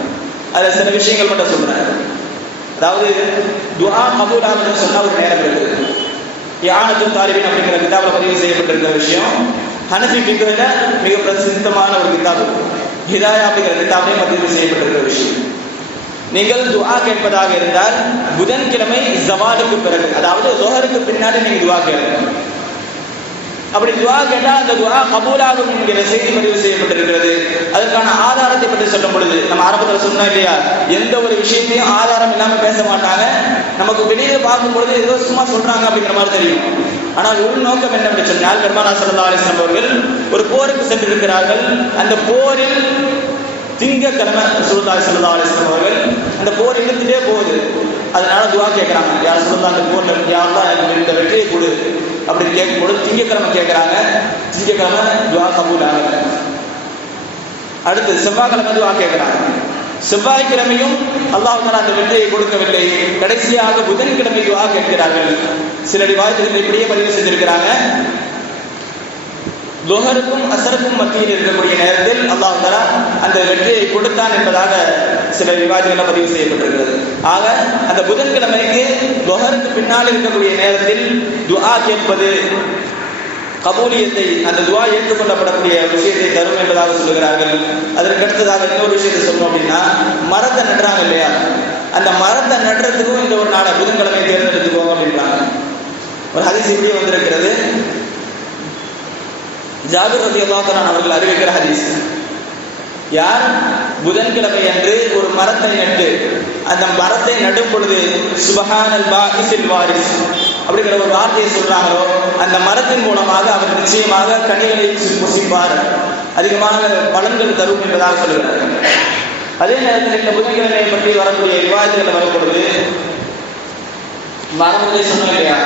அதில் சில விஷயங்கள் மட்டும் சொல்றாங்க. அதாவது துஆ கபூல் ஆகுதுன்னு சொன்னா ஒரு நேரம் இருக்குது. இஆனத்துல் தாலிபின் அப்படிங்கிற கிதாபில் பதிவு செய்யப்பட்டிருக்கிற விஷயம், ஹனஃபி ஃபிக்ஹ்ல மிக பிரசித்தமான ஒரு கிதாபு, ஹிதாயா அப்படிங்கிற கிதாபிலையும் பதிவு செய்யப்பட்டிருக்கிற விஷயம். நீங்கள் துஆ கேட்பதாக இருந்தால் புதன்கிழமை ஜவாலுக்கு பிறகு, அதாவது ஸுஹருக்கு பின்னாடி நீங்கள் துஆ கேட்கணும். அப்படி துஆ கேட்டால் அந்த துஆ கபூலாகும் என்கிற செய்தி பதிவு செய்யப்பட்டிருக்கிறது. அதற்கான ஆதாரத்தை பற்றி சொல்லும் பொழுது நம்ம ஆரம்பத்தில் சொன்னோம் இல்லையா, எந்த ஒரு விஷயத்தையும் ஆதாரம் இல்லாமல் பேச மாட்டாங்க. நமக்கு வெளியே பார்க்கும் பொழுது ஏதோ சும்மா சொல்றாங்க அப்படிங்கிற மாதிரி தெரியும். ஆனால் உள் நோக்கம் என்னவென்று சொன்னால், பெருமானார் ஸல்லல்லாஹு அலைஹி வஸல்லம் அவர்கள் ஒரு போருக்கு சென்றிருக்கிறார்கள். அந்த போரில் திங்கக்கிழமை ரசூலுல்லாஹி ஸல்லல்லாஹு அலைஹி வஸல்லம் அவர்கள் அந்த போர் இழுத்துட்டே போகுது. அதனால துஆ கேட்கறாங்க, யா ரசூலுல்லாஹ் அந்த போர்ல யா அல்லாஹ் எனக்கு இந்த வெற்றியை கொடு அப்படின்னு கேட்கும்போது திங்கக்கிழமை கேட்கறாங்க. திங்கக்கிழமை துஆ கபூல் ஆகல. அடுத்து செவ்வாய்க்கிழமை துஆ கேட்கறாங்க. செவ்வாய்க்கிழமையும் அல்லாஹ் தஆலா அந்த வெற்றியை கொடுக்கவில்லை. கடைசியாக புதன்கிழமை துஆ கேட்கிறார்கள். சில ரிவாயத்துகள் இப்படியே பதிவு செஞ்சிருக்கிறாங்க, லுஹருக்கும் அஸருக்கும் மத்தியில் இருக்கக்கூடிய நேரத்தில் அல்லாஹ் தஆலா அந்த வெற்றியை கொடுத்தான் என்பதாக சில ரிவாயத்துகளில் பதிவு செய்யப்பட்டிருக்கிறது. ஆக அந்த புதன்கிழமைக்கு லுஹருக்கு பின்னால் இருக்கக்கூடிய நேரத்தில் துஆ கேட்பது கபூலியத்தை, அந்த துஆ ஏற்றுக்கொள்ளப்படக்கூடிய விஷயத்தை தரும் என்பதாக சொல்லுகிறார்கள். அதற்கு அடுத்ததாக இன்னொரு விஷயத்தை சொல்லணும் அப்படின்னா, மரத்தை நடுறாங்க இல்லையா, அந்த மரத்தை நடுறதுக்கும் இந்த ஒரு நாளை புதன்கிழமை தேர்ந்தெடுத்துக்கோங்க அப்படின்றாங்க. ஒரு ஹதீஸ் இப்படி வந்திருக்கிறது, ஜாபிர் ரலியல்லாஹு அன்ஹு அவர்கள் அறிவிக்கிற ஹதீஸ், யார் புதன்கிழமை அன்று ஒரு மரத்தை நட்டு அந்த மரத்தை நடும் பொழுது சுபஹானல் பாஇஸில் வாரிஸ் அப்படிங்கிற ஒரு வார்த்தையை சொல்றாங்களோ, அந்த மரத்தின் மூலமாக அவர் நிச்சயமாக கனிகளை புசிப்பார், அதிகமான பலன்கள் தரும் என்பதாக சொல்கிறார்கள். அதே நேரத்தில் இந்த புதன்கிழமையை பற்றி வரக்கூடிய விவாதத்தில் வரும்பொழுது மரத்தை சொன்னோம் இல்லையா,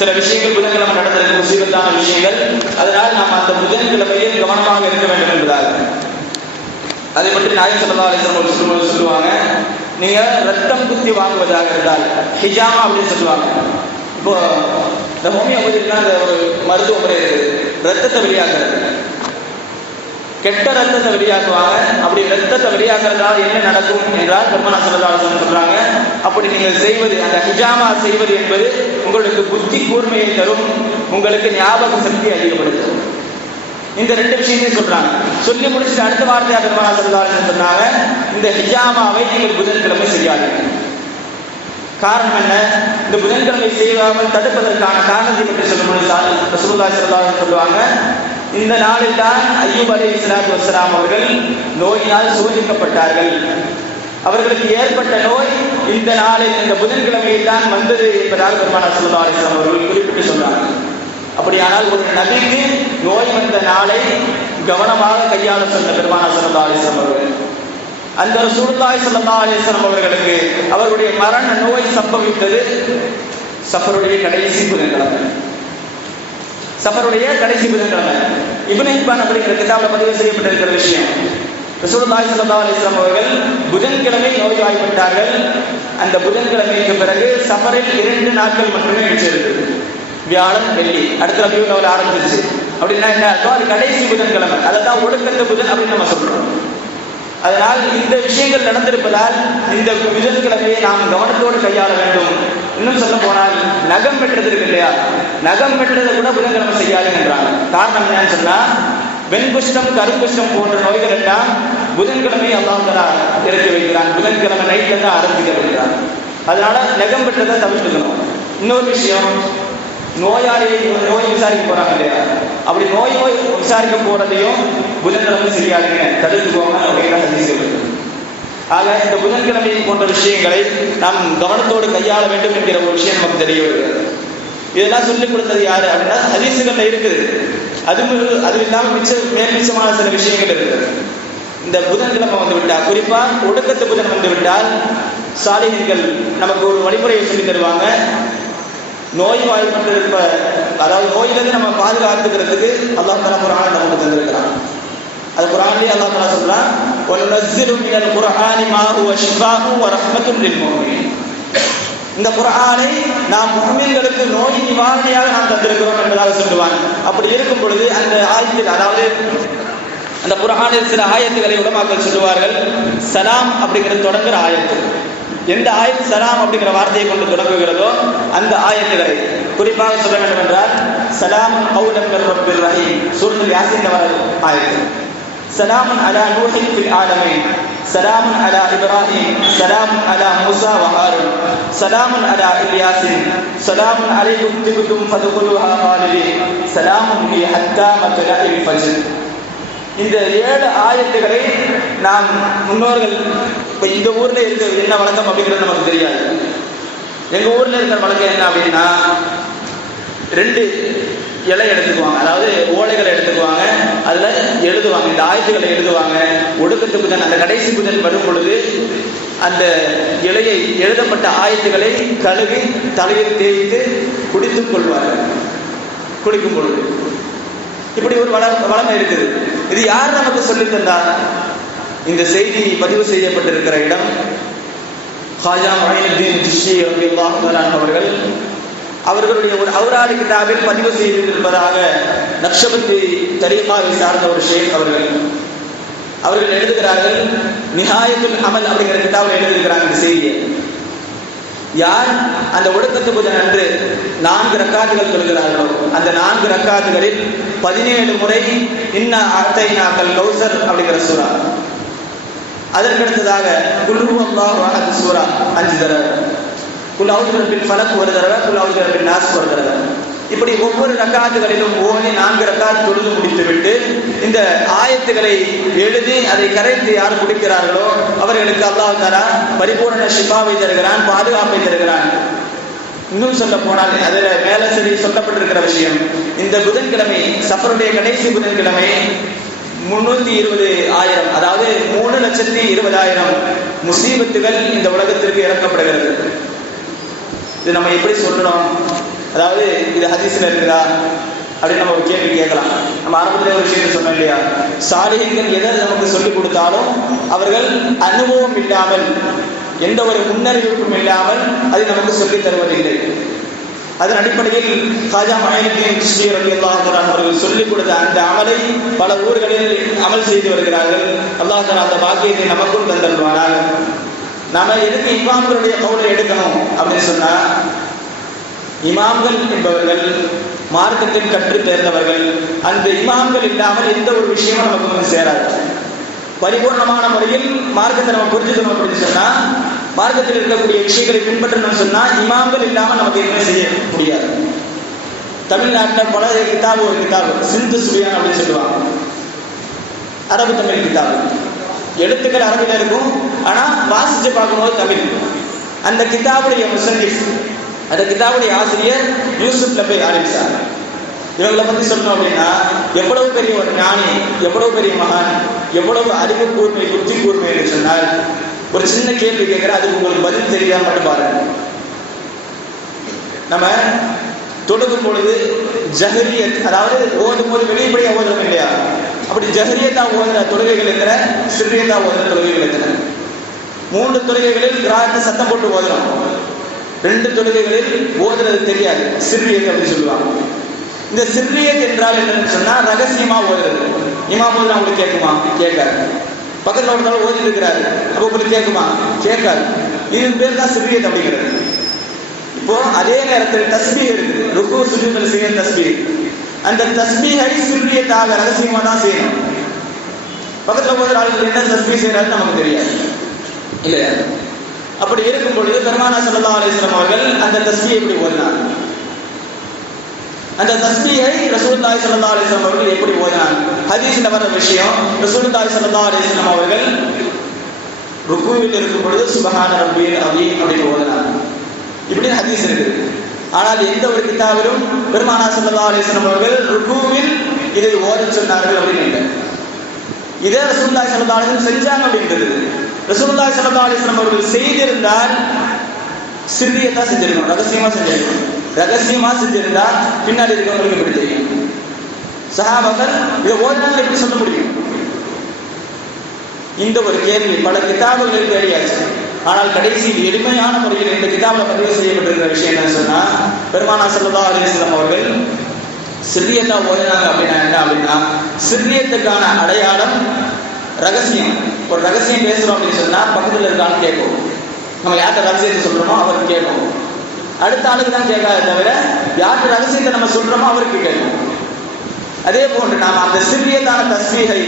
சில விஷயங்கள் புதன்கிழமை நடந்திருக்க முசீபத்தான விஷயங்கள், அதனால் நாம் அந்த புதன்கிழமையில் கவனமாக இருக்க வேண்டும் என்பதாக. அதை பற்றி நாயகம் ஸல்லல்லாஹு அலைஹி வஸல்லம் சொல்லுவாங்க, நீங்க ரத்தம் குத்தி வாங்குவதாக இருந்தால் ஹிஜாமா அப்படின்னு சொல்லுவாங்க. இப்போ இந்த ஹோமியோபதினா அந்த ஒரு மருத்துவ முறை இருக்குது, ரத்தத்தை வெளியாக்குறது, கெட்ட ரத்தத்தை வெளியாக்குவாங்க. அப்படி ரத்தத்தை வெளியாக்குறதால என்ன நடக்கும் என்றால் பெருமானார் ஸல்லல்லாஹு அலைஹி வஸல்லம் சொல்றாங்க, அப்படி நீங்கள் செய்வது, அந்த ஹிஜாமா செய்வது என்பது உங்களுக்கு புத்தி கூர்மையை தரும், உங்களுக்கு ஞாபக சக்தி அதிகப்படுத்தும். இந்த ரெண்டு விஷயத்தையும் சொல்றாங்க. சொல்லி முடிச்சுட்டு அடுத்த வார்த்தையாக பெருமானார் ஸல்லல்லாஹு அலைஹி வஸல்லம் சொன்னாங்க, இந்த ஹிஜாமாவை நீங்கள் புதன்கிழமை செய்யாதீங்க. காரணம் என்ன? இந்த புதன்கிழமை செய்யாமல் தடுப்பதற்கான காரணத்தை பற்றி சொல்லும்போது ரசூலுல்லாஹி ஸல்லல்லாஹு அலைஹி வஸல்லம் சொல்லுவாங்க, இந்த நாளில் தான் அய்யூப் அலைஹிஸ்ஸலாத்து வஸ்ஸலாம் அவர்கள் நோயினால் சோதிக்கப்பட்டார்கள். அவர்களுக்கு ஏற்பட்ட நோய் இந்த நாளில், இந்த புதன்கிழமையில் தான் வந்தது என்பதாக பெருமானார் ஸல்லல்லாஹு அலைஹி வஸல்லம் அவர்கள் குறிப்பிட்டு சொன்னாங்க. அப்படியானால் ஒரு நபிக்கு நோய் வந்த நாளை கவனமாக கையாள சொன்ன பெருமானார் ஸல்லல்லாஹு அலைஹி வஸல்லம் அவர்கள், அந்த ரசூலுல்லாஹி ஸல்லல்லாஹு அலைஹி வஸல்லம் அவர்களுக்கு அவர்களுடைய மரண நோய் சம்பவித்தது சஃபருடைய கடைசி புதன்கிழமை. சஃபருடைய கடைசி புதன்கிழமை. இப்னு ஹிப்பான் அப்படிங்கிற கிதாபில் பதிவு செய்யப்பட்டிருக்கிற விஷயம், ரசூலுல்லாஹி ஸல்லல்லாஹு அலைஹி வஸல்லம் அவர்கள் புதன்கிழமை நோய்வாய்ப்பட்டார்கள். அந்த புதன்கிழமைக்கு பிறகு சஃபரில் 2 நாட்கள் மட்டுமே மிச்சிருந்தது, வியாழன் வெள்ளி. அடுத்த ரபியுல் அவல் ஆரம்பிச்சிருச்சு. அப்படின்னா என்ன அர்த்தம்? அது கடைசி புதன்கிழமை, அதான் ஒடுக்கத்த புதன் அப்படின்னு நம்ம சொல்றோம். அதனால் இந்த விஷயங்கள் நடந்திருப்பதால் இந்த புதன்கிழமையை நாம் கவனத்தோடு கையாள வேண்டும். இன்னும் சொல்ல போனால் நகம் வெட்டுறது இருக்கு இல்லையா, நகம் வெட்டுறதை கூட புதன்கிழமை செய்யாதுன்றாங்க. காரணம் என்னன்னு சொன்னா, வெண்குஷ்டம் கருங்குஷ்டம் போன்ற நோய்கள் எல்லாம் புதன்கிழமை அல்லாஹ் தஆலா இறக்கி வைக்கிறான். புதன்கிழமை நைட்ல தான் ஆரம்பிக்கப்படுகிறான். அதனால நகம் வெட்டுறதை தவிர்த்துக்கணும். இன்னொரு விஷயம், நோயாளியை நோய் விசாரிக்க போறாங்க இல்லையா, அப்படி நோய் விசாரிக்க போறதையும் புதன்கிழமை செய்யாதுங்க, தடுத்துக்கோங்க அப்படிங்கிற ஹதீஸ்கள். ஆக இந்த புதன்கிழமை போன்ற விஷயங்களை நாம் கவனத்தோடு கையாள வேண்டும் என்கிற ஒரு விஷயம் நமக்கு தெரிய வருகிறது. இதெல்லாம் சொல்லிக் கொடுத்தது யாரு அப்படின்னா ஹதீஸ்கள்ல இருக்குது. அது இல்லாமல் மிச்சமான சில விஷயங்கள் இருக்குது. இந்த புதன்கிழமை வந்து விட்டால், குறிப்பா ஒடுக்கத்து புதன் வந்து விட்டால், சாலிஹீன்கள் நமக்கு ஒரு வழிமுறையை சொல்லி தருவாங்க. நோய்வாய்ப்பட்டிருப்ப, அதாவது நோயிலிருந்து நம்ம பாதுகாத்துக்கிறதுக்கு அல்லாஹ் தஆலா குர்ஆன் நமக்கு தந்திருக்கிறான். அது குர்ஆன்லயே அல்லாஹ் தஆலா சொல்றான், வனுனஸ்ஸிலு மினல் குர்ஆனி மா ஹுவ ஷிஃபாஉ வ ரஹ்மத்துல் லில் முஃமினீன். இந்த குர்ஆனை நாம் முஃமின்களுக்கு நோய் நிவாரணியாக நாம் தந்திருக்கிறோம் என்பதாக சொல்லுவாங்க. அப்படி இருக்கும் பொழுது அந்த ஆயத்தில், அதாவது அந்த குர்ஆனில் சில ஆயத்துக்களை உலமாக்கள் சொல்லுவார்கள், சலாம் அப்படிங்கிறது தொடங்குற ஆயத்து. எந்த ஆயத்து சலாம் அப்படிங்கிற வார்த்தையை கொண்டு தொடங்குகிறதோ அந்த ஆயத்துகளை குறிப்பாக சொல்ல வேண்டும் என்றால், சலாம் கௌலம் மிர் ரப்பிர் ரஹீம், சூரத்துல் யாசீன்ல வர ஆயத்து. சலாமுன் அலா நூஹின் ஃபில் ஆலமீன், சலாமுன் அலா இப்ராஹீம், சலாமுன் அலா மூஸா வ ஹாரூன், சலாமுன் அலா இல்யாஸின், சலாமுன் அலைக்கும் திப்தும் ஃபதுகுலுஹா காலிதீன், சலாமுன் ஹிய ஹத்தா மத்லஇல் ஃபஜ்ர். இந்த 7 ஆயத்துக்களை நாம் முன்னோர்கள், இப்போ இந்த ஊர்ல இருக்க என்ன வழக்கம் அப்படிங்கிறது நமக்கு தெரியாது. எங்க ஊர்ல இருக்கிற வழக்கம் என்ன அப்படின்னா, 2 இலை எடுத்துக்குவாங்க, அதாவது ஓலைகளை எடுத்துக்குவாங்க, அதுல எழுதுவாங்க, இந்த ஆயத்துக்களை எழுதுவாங்க. ஒடுக்கத்து புதன், அந்த கடைசி புதன் வரும் பொழுது அந்த இலையை எழுதப்பட்ட ஆயத்துக்களை கழுவி தலையில் தேய்த்து குடித்துக் கொள்வார்கள் குளிக்கும் பொழுது. இப்படி ஒரு வளமை இருக்குது. இது யார் நமக்கு சொல்லி தந்தார்? இந்த செய்தி பதிவு செய்யப்பட்டிருக்கிற இடம் ஹாஜா மொய்னுத்தீன் சிஷ்தி ரலியல்லாஹு தஆலா அவர்கள் அவர்களுடைய ஒரு அவுராதி கிதாபில் பதிவு செய்திருப்பதாக நக்ஷபந்தி தரீகாவை சார்ந்த ஒரு ஷேக் அவர்கள் எழுதுகிறார்கள். நிஹாயத்துல் அமல் அப்படிங்கிற கிதாபில் எழுதியிருக்கிறாங்க இந்த செய்தியை. யார் அந்த ஒடுக்கத்து புதன் அன்று 4 ரக்காத்துகள் தொழுகிறார்களோ, அந்த 4 ரக்காத்துகளில் 17 முறை இன்னா அத்தைனாக்கல் கௌசர் அப்படிங்கிற சூரா, அதற்கடுத்ததாக குல் ஹுவல்லாஹு அஹத் சூரா 5 தடவை, குல் அஊது பில் ஃபலக் ஒரு தடவை, குல் அஊது பின் நாஸ் ஒரு தடவை, இப்படி ஒவ்வொரு ரக்காத்துகளிலும் ஓதி 4 ரக்காத் தொழுது முடித்துவிட்டு இந்த ஆயத்துக்களை எழுதி அதை கரைத்து யார் குடிக்கிறார்களோ அவர்களுக்கு அல்லாஹ் தஆலா பரிபூர்ண ஷிஃபாவை தருகிறான், பாதுகாப்பை தருகிறான். இன்னும் சொல்ல போனால் அதில் மேலே சரி சொல்லப்பட்டிருக்கிற விஷயம், இந்த புதன்கிழமை சஃபருடைய கடைசி புதன்கிழமை 320,000, அதாவது 3,20,000 முசீபத்துகள் இந்த உலகத்திற்கு இறக்கப்படுகிறது. இது நம்ம எப்படி சொல்லணும்? அதாவது இது ஹதீஸ்ல இருக்குதா அப்படின்னு நம்ம ஒரு கேள்வி கேட்கலாம். நம்ம ஆரம்பத்தில் ஒரு விஷயத்தை சொன்னோம் இல்லையா, சாலிஹீன்கள் எதை நமக்கு சொல்லிக் கொடுத்தாலும் அவர்கள் அனுபவம் இல்லாமல், எந்த ஒரு முன்னறிவிப்பும் இல்லாமல் அதை நமக்கு சொல்லித் தருவதில்லை. அதன் அடிப்படையில் ஹாஜா மொய்னுத்தீன் சிஷ்தி ரலியல்லாஹு தஆலா அவர்கள் சொல்லிக் கொடுத்த அந்த அமலை பல ஊர்களில் அமல் செய்து வருகிறார்கள். அல்லாஹ் தஆலா அந்த பாக்கியத்தை நமக்கும் தந்தருவானாக. நாம எதுக்கு இமாம்களுடைய கவுலை எடுக்கணும் அப்படின்னு சொன்னா, இமாம்கள் என்பவர்கள் மார்க்கத்தில் கற்று தேர்ந்தவர்கள். அந்த இமாம்கள் இல்லாமல் எந்த ஒரு விஷயமும் நமக்கு வந்து சேராது. பரிபூர்ணமான முறையில் மார்க்கத்தை நம்ம புரிஞ்சுக்கணும் அப்படின்னு சொன்னா, மார்க்கத்தில் இருக்கக்கூடிய விஷயங்களை பின்பற்றணும்னு சொன்னா இமாம்கள் இல்லாமல் நமக்கு எதுவுமே செய்ய முடியாது. தமிழ்நாட்டில் பல கிதாபு, ஒரு கிதாபு சிந்து சுபியான் அப்படின்னு சொல்லுவாங்க, அரபு தமிழ் கிதாபு. எழுத்துக்கள் அரபில இருக்கும், ஆனா வாசிச்சு பார்க்கும்போது தமிழ். அந்த கிதாபுடைய முசன்னிஃப், அந்த கிதாபுடைய ஆசிரியர் யூசுப் லபை ஆரம்பிச்சார். இவங்களை பற்றி சொல்லணும் அப்படின்னா, எவ்வளவு பெரிய ஒரு ஞானி, எவ்வளவு பெரிய மகான், எவ்வளவு அறிவு கூர்மை, புத்தி கூர்மை என்று சொன்னால், ஒரு சின்ன கேள்வி கேட்கிற அதுக்கு உங்களுக்கு பதில் தெரியாம மட்டும் பாருங்க. நம்ம தொழுகும் பொழுது ஜஹரியத், அதாவது ஓதும் போது வெளிப்படையா ஓதுறோம் இல்லையா, அப்படி ஜஹரியத்தா ஓதுற தொழுகைகள் எத்தன, சிர்ரியத்தா ஓதுற தொழுகைகள் எத்தன? 3 தொழுகைகளில் கிராத்தை சத்தம் போட்டு ஓதுறோம், 2 தொழுகைகளில் ஓதுறது தெரியாது, சிர்ரியத் அப்படின்னு சொல்லுவாங்க. இந்த சிர்ரியத் என்றால் என்னன்னு சொன்னா ரகசியமா ஓதுறது. இமாம் ஓதுனா உங்களுக்கு கேட்குமா? கேட்காது. பக்கத்தில் ஒருத்தர் ஓதிட்டு இருக்கிறாரு, அப்போ உங்களுக்கு கேட்குமா? கேட்காது. இது பேர் தான் சிர்ரியத் அப்படிங்கிறது. இப்போ அதே நேரத்தில் தஸ்பீஹ் இருக்குது, ருக்கு சுஜூதுல செய்ய தஸ்பீஹ். அந்த தஸ்பீஹை சிர்ரியத்தாக ரகசியமா தான் செய்யணும். பக்கத்தில் போகிற ஆளுக்கு என்ன தஸ்பீஹ் செய்யறாருன்னு நமக்கு தெரியாது இல்லையா? அப்படி இருக்கும் பொழுது பெருமானா ஸல்லல்லாஹு அலைஹி வஸல்லம் அவர்கள் அந்த தஸ்பீஹை எப்படி ஓதினார்? அந்த தஸ்பீஹை ரசூலுல்லாஹி ஸல்லல்லாஹு அலைஹி வஸல்லம் அவர்கள் எப்படி ஓதினார்? ஹதீஸ்ல வர விஷயம், ரசூலுல்லாஹி ஸல்லல்லாஹு அலைஹி வஸல்லம் அவர்கள் ருக்குவில் இருக்கும் பொழுது சுப்ஹான ரப்பியல் அஸீம் அப்படின்னு ஓதினார். இப்படி ஹதீஸ் இருக்குது. ஆனால் எந்த ஒரு கிதாபிலும் பெருமானா ஸல்லல்லாஹு அலைஹி வஸல்லம் அவர்கள் ருக்குவில் இதை ஓதச் சொன்னார்கள் அப்படின்னு இல்லை. இதே ரசூலுல்லாஹி ஸல்லல்லாஹு அலைஹி வஸல்லம் செஞ்சாங்க அப்படின்றது. ரசூலுல்லாஹி ஸல்லல்லாஹு அலைஹி வஸல்லம் அவர்கள் செய்திருந்தால் சிர்ரியத்தா செஞ்சிருக்கணும், ரகசியமா செஞ்சிருக்கணும். ரகசியமா செஞ்சிருந்தா பின்னாடி இருக்கவங்களுக்கு எப்படி தெரியும்? சஹாபாக்கள் இதை ஓதினாங்க எப்படி சொல்ல முடியும்? இந்த ஒரு கேள்வி பல கிதாபுகளில் தேடியாச்சு. ஆனால் கடைசியில் எளிமையான முறையில் இந்த கிதாபில் பதிவு செய்யப்பட்டிருக்கிற விஷயம் என்ன சொன்னா, பெருமானா ஸல்லல்லாஹு அலைஹி வஸல்லம் அவர்கள் சிர்ரியத்தா ஓதினாங்க அப்படின்னா என்ன அப்படின்னா, சிர்ரியத்துக்கான அடையாளம் ரகசியம். ஒரு ரகசியம் பேசுறோம் அப்படின்னு சொன்னா பக்கத்தில் இருக்கான்னு கேட்கும். நம்ம யார்கிட்ட ரகசியத்தை சொல்றோமோ அவருக்கு கேட்கும். அடுத்த ஆளுக்கு தான் கேட்காத தவிர யார்கிட்ட ரகசியத்தை நம்ம சொல்றோமோ அவருக்கு கேட்கும். அதே போன்று நாம் அந்த சிர்ரியத்தான தஸ்பீஹை,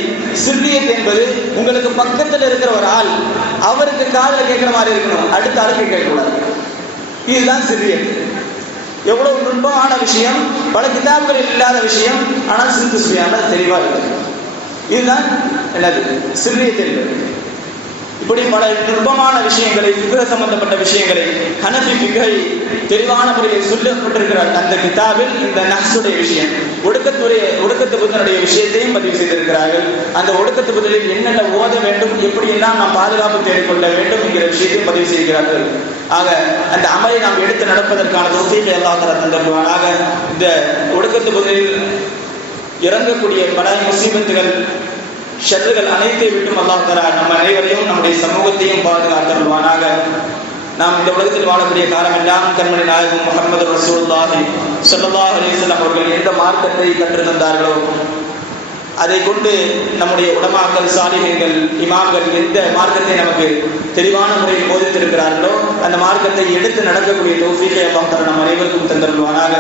சிர்ரியத் என்பது உங்களுக்கு பக்கத்தில் இருக்கிற ஒரு ஆள் அவருக்கு காதில் கேட்கிற மாதிரி இருக்கணும், அடுத்த ஆளுக்கு கேட்கக்கூடாது. இதுதான் சிர்ரியத். எவ்வளவு நுட்பமான விஷயம், பல கிதாபுகளில் இல்லாத விஷயம், ஆனால் சிறு சுவையான தெளிவாக இருக்குது. இதுதான் என்னது சிர்ரியத் என்பது. இப்படி பல நுட்பமான விஷயங்களை, ஃபிக்ஹ் சம்பந்தப்பட்ட விஷயங்களை, ஹனஃபி ஃபிக்ஹை தெளிவான முறையில் சொல்லப்பட்டிருக்கிற அந்த கிதாபில் இந்த நஹ்ஸுடைய விஷயம், ஒடுக்கத்து புத்தனுடைய விஷயத்தையும் பதிவு செய்திருக்கிறார்கள். அந்த ஒடுக்கத்து புத்தலில் என்னென்ன ஓத வேண்டும், எப்படி எல்லாம் நாம் பாதுகாப்பு தேடிக்கொள்ள வேண்டும் என்கிற விஷயத்தையும் பதிவு செய்கிறார்கள். ஆக அந்த அமலை நாம் எடுத்து நடப்பதற்கான தௌஃபீகை அல்லாஹ் தஆலா தந்தருவானாக. இந்த ஒடுக்கத்து புத்தலில் இறங்கக்கூடிய பல முசீபத்துகள், ஷர்றுகள் அனைத்தை விட்டும் அல்லாஹ் தஆலா நம் அனைவரையும் நம்முடைய சமூகத்தையும் பாதுகாத்தருள்வானாக. நாம் இந்த உலகத்தில் வாழக்கூடிய காலமெல்லாம் கண்மணி நாயகம் முஹம்மது ரசூலுல்லாஹி ஸல்லல்லாஹு அலைஹி வஸல்லம் அவர்கள் எந்த மார்க்கத்தை கற்றுத் தந்தார்களோ அதை கொண்டு நம்முடைய உலமாக்கள், சாலிஹீன்கள், இமாம்கள் எந்த மார்க்கத்தை நமக்கு தெளிவான முறையில் போதித்திருக்கிறார்களோ அந்த மார்க்கத்தை எடுத்து நடக்கக்கூடிய தௌஃபீகை அல்லாஹ் தஆலா நம் அனைவருக்கும் தந்தருள்வானாக.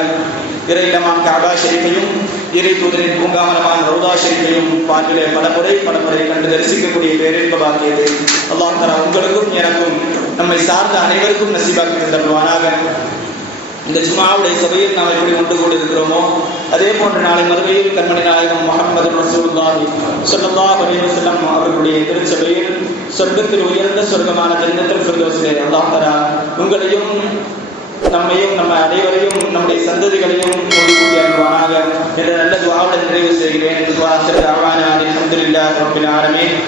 இறை இல்லமாம் கஅபா ஷரீஃபையும், இறை தூதரின் பூங்காவனமான ரௌதா ஷரீஃபையும் பாட்டிலே பல முறை கண்டு தரிசிக்கக்கூடிய பேரின்ப பாக்கியத்தை அல்லாஹ் தஆலா உங்களுக்கும் எனக்கும் நம்மை சார்ந்த அனைவருக்கும் நசீபாக்கி தந்தருள்வானாக. இந்த ஜும்ஆவுடைய சபையில் நாம் எப்படி ஒன்று கூடி இருக்கிறோமோ அதே போன்று நாளை மறுமையில் கண்மணி நாயகம் முஹம்மது ரசூலுல்லாஹி ஸல்லல்லாஹு அலைஹி வஸல்லம் அவர்களுடைய திருச்சபையில் சொர்க்கத்தில் உயர்ந்த சொர்க்கமான ஜன்னத்துல் ஃபிர்தௌஸிலே அல்லாஹ் தஆலா உங்களையும் நம்மையும் நம்ம அனைவரையும் நம்முடைய சந்ததிகளையும் கூட்டி அருள்வானாக என்ற நல்ல துஆவுடன் நிறைவு செய்கிறேன். அல்ஹம்துலில்லாஹி ரப்பில் ஆலமீன்.